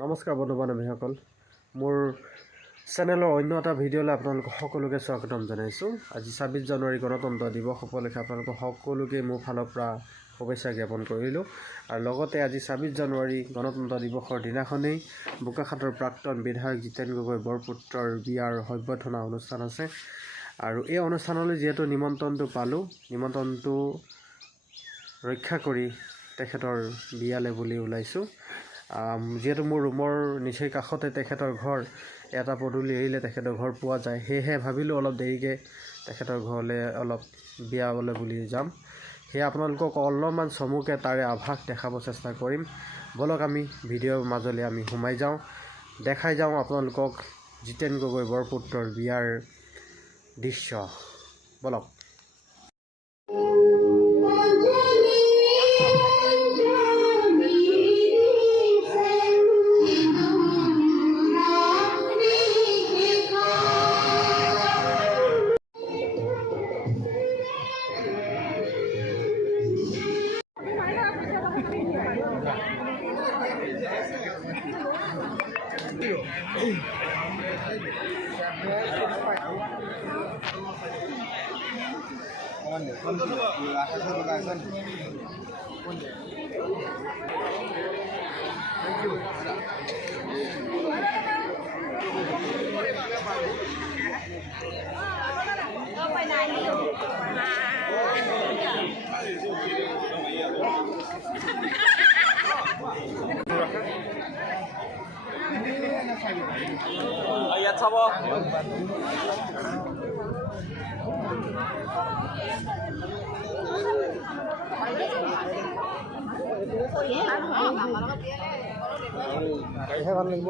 নমস্কাৰ বন্ধু বান্ধৱীসকল, মোৰ চেনেলৰ অন্য এটা ভিডিঅ'লৈ আপোনালোকক সকলোকে স্বাগতম জনাইছোঁ। আজি ২৬ জানুৱাৰী গণতন্ত্ৰ দিৱস উপলক্ষে আপোনালোকক সকলোকে মোৰ ফালৰ পৰা শুভেচ্ছা জ্ঞাপন কৰিলোঁ। আৰু লগতে আজি ২৬ জানুৱাৰী গণতন্ত্ৰ দিৱসৰ দিনাখনেই বোকাখাটৰ প্ৰাক্তন বিধায়ক জিতেন গগৈ বৰপুত্ৰৰ বিয়াৰ সভ্যৰ্থনা অনুষ্ঠান আছে। আৰু এই অনুষ্ঠানলৈ যিহেতু নিমন্ত্ৰণটো পালোঁ, নিমন্ত্ৰণটো ৰক্ষা কৰি তেখেতৰ বিয়ালৈ বুলি ওলাইছোঁ। যিহেতু মোৰ ৰুমৰ নিচেই কাষতে তেখেতৰ ঘৰ, এটা পদূলি এৰিলে তেখেতৰ ঘৰ পোৱা যায়, সেয়েহে ভাবিলোঁ অলপ দেৰিকৈ তেখেতৰ ঘৰলৈ অলপ বিয়াবলৈ বুলি যাম। সেয়ে আপোনালোকক অলপমান চমুকৈ তাৰে আভাস দেখাব চেষ্টা কৰিম। বলক আমি ভিডিঅ'ৰ মাজলৈ আমি সোমাই যাওঁ, দেখাই যাওঁ আপোনালোকক জিতেন গগৈ বৰপুত্ৰৰ বিয়াৰ দৃশ্য। বলক। ইয়াত চাব ভাল লাগিব।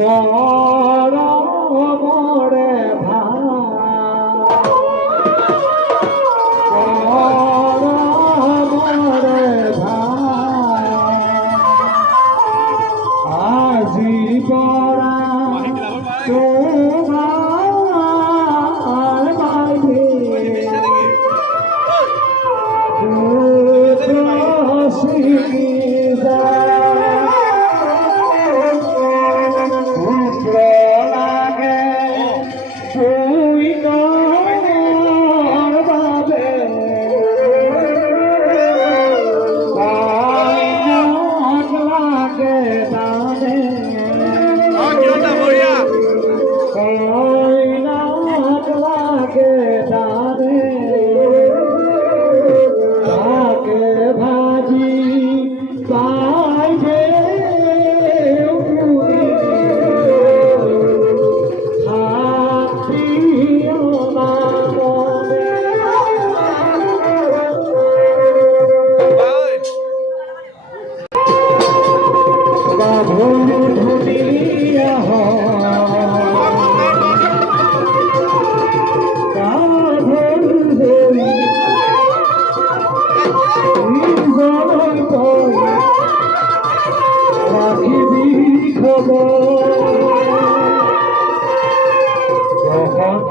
মরে মরে আজি পৰা তোমার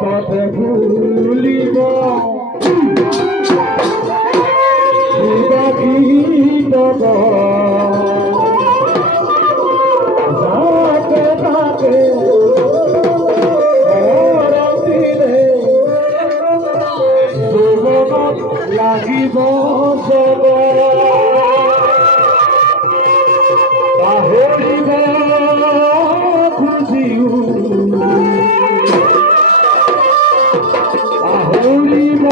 মাঝে ভুলিব যাকে তাকে লাগিব জগ পাহৰিব খুজিও পাহৰিব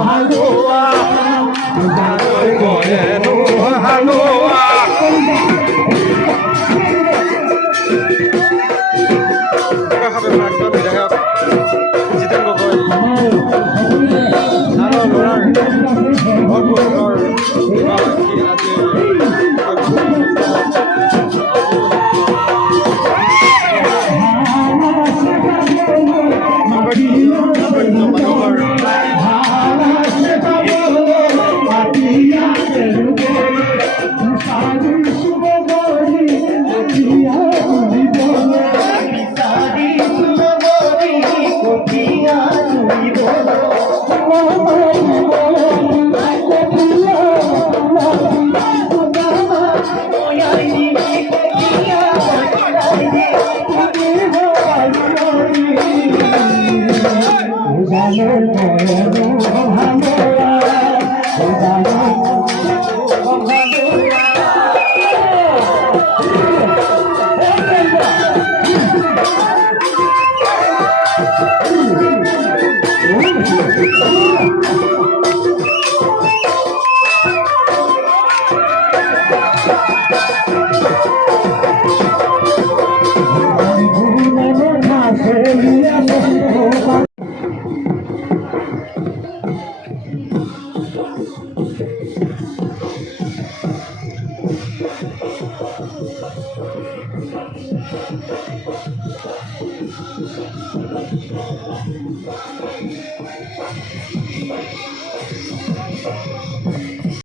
হালোয়া জানোই গয়েনো হালোয়া খাবে একদম বিধায়ক জিতেন গগৈ আৰু ল'ৰাৰ অদ্ভুতৰ